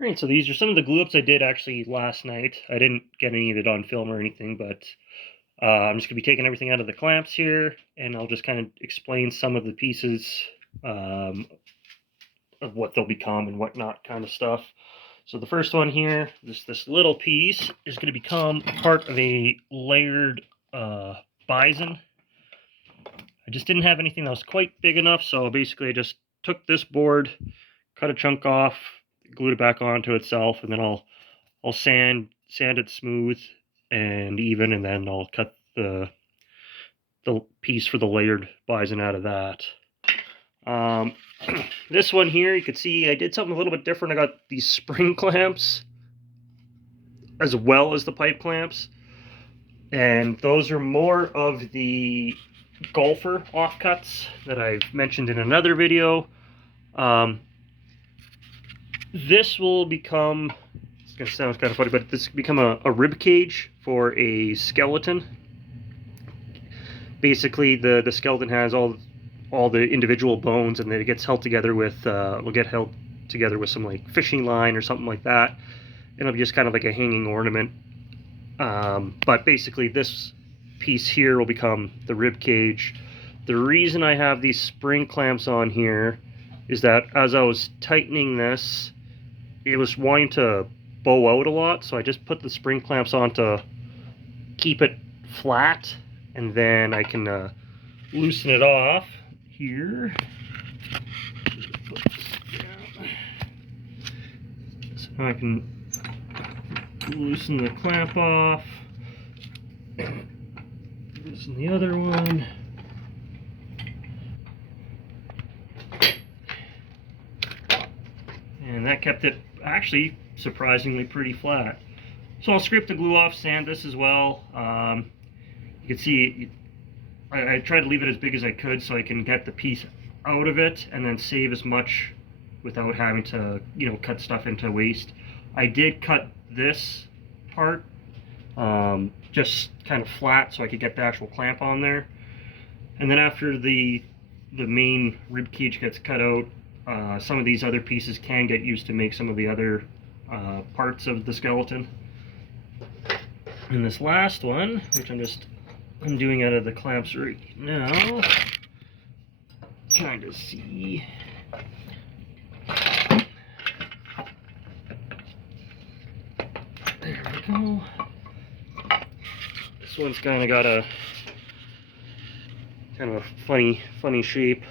Alright, so these are some of the glue ups I did actually last night. I didn't get any of it on film or anything, but I'm just going to be taking everything out of the clamps here, and I'll just kind of explain some of the pieces um, of what they'll become and whatnot kind of stuff. So the first one here, this little piece is going to become part of a layered bison. I just didn't have anything that was quite big enough, so basically I just took this board, cut a chunk off, glued it back onto itself, and then I'll sand it smooth and even, and then I'll cut the piece for the layered bison out of that. This one here, you can see I did something a little bit different. I got these spring clamps as well as the pipe clamps, and those are more of the golfer offcuts that I've mentioned in another video. This will become, it's going to sound kind of funny, but this will become a rib cage for a skeleton. Basically, the skeleton has all the individual bones, and then it gets held together with will get held together with some like fishing line or something like that. It'll be just kind of like a hanging ornament. But basically, this piece here will become the rib cage. The reason I have these spring clamps on here is that as I was tightening this, it was wanting to bow out a lot, so I just put the spring clamps on to keep it flat, and then I can loosen it off here. So now I can loosen the clamp off, loosen the other one. And that kept it actually surprisingly pretty flat. So I'll scrape the glue off, sand this as well. You can see I tried to leave it as big as I could so I can get the piece out of it and then save as much without having to, cut stuff into waste. I did cut this part just kind of flat so I could get the actual clamp on there. And then after the main rib cage gets cut out, some of these other pieces can get used to make some of the other parts of the skeleton. And this last one, which I'm doing out of the clamps right now, kind of see. There we go. This one's kind of got a funny shape.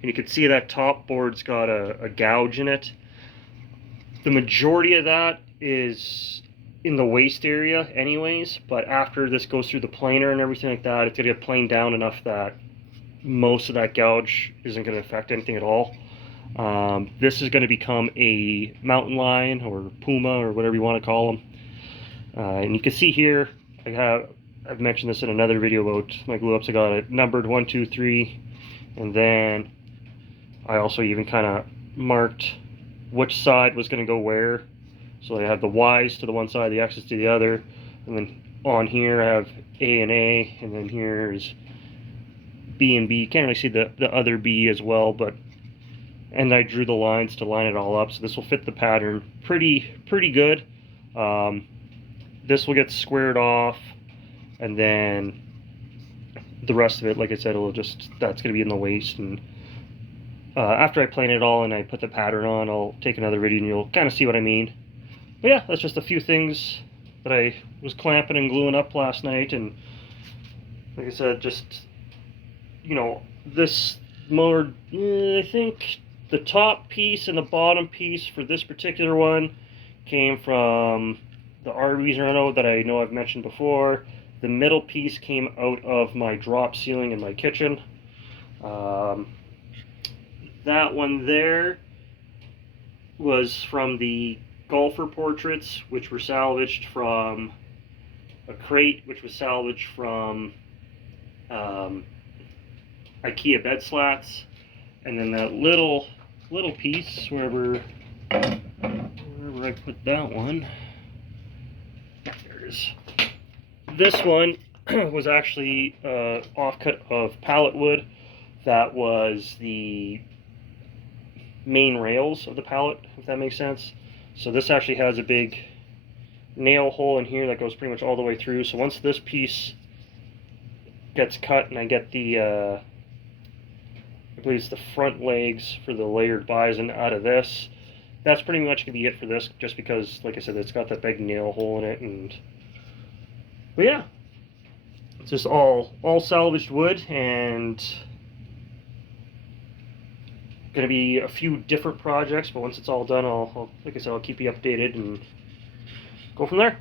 And you can see that top board's got a gouge in it. The majority of that is in the waist area anyways, but after this goes through the planer and everything like that, it's going to get planed down enough that most of that gouge isn't going to affect anything at all. This is going to become a mountain lion or puma or whatever you want to call them. And you can see here, I've mentioned this in another video about my glue ups. I got it numbered 1, 2, 3, and then I also even kind of marked which side was going to go where. So I have the Y's to the one side, the X's to the other, and then on here I have A and A, and then here is B and B. Can't really see the other B as well, and I drew the lines to line it all up, so this will fit the pattern pretty good. This will get squared off, and then the rest of it, like I said, that's going to be in the waist. And after I plane it all and I put the pattern on, I'll take another video and you'll kind of see what I mean. But yeah, that's just a few things that I was clamping and gluing up last night. And like I said, just, this more, I think the top piece and the bottom piece for this particular one came from the Arby's Renault that I know I've mentioned before. The middle piece came out of my drop ceiling in my kitchen. That one there was from the golfer portraits, which were salvaged from a crate, which was salvaged from IKEA bed slats. And then that little piece, wherever I put that one, there it is. This one was actually offcut of pallet wood that was the main rails of the pallet, if that makes sense. So this actually has a big nail hole in here that goes pretty much all the way through. So once this piece gets cut and I get the I believe it's the front legs for the layered bison out of this, that's pretty much gonna be it for this, just because like I said, it's got that big nail hole in it. And but yeah, it's just all salvaged wood, and gonna be a few different projects, but once it's all done, I'll like I said, I'll keep you updated and go from there.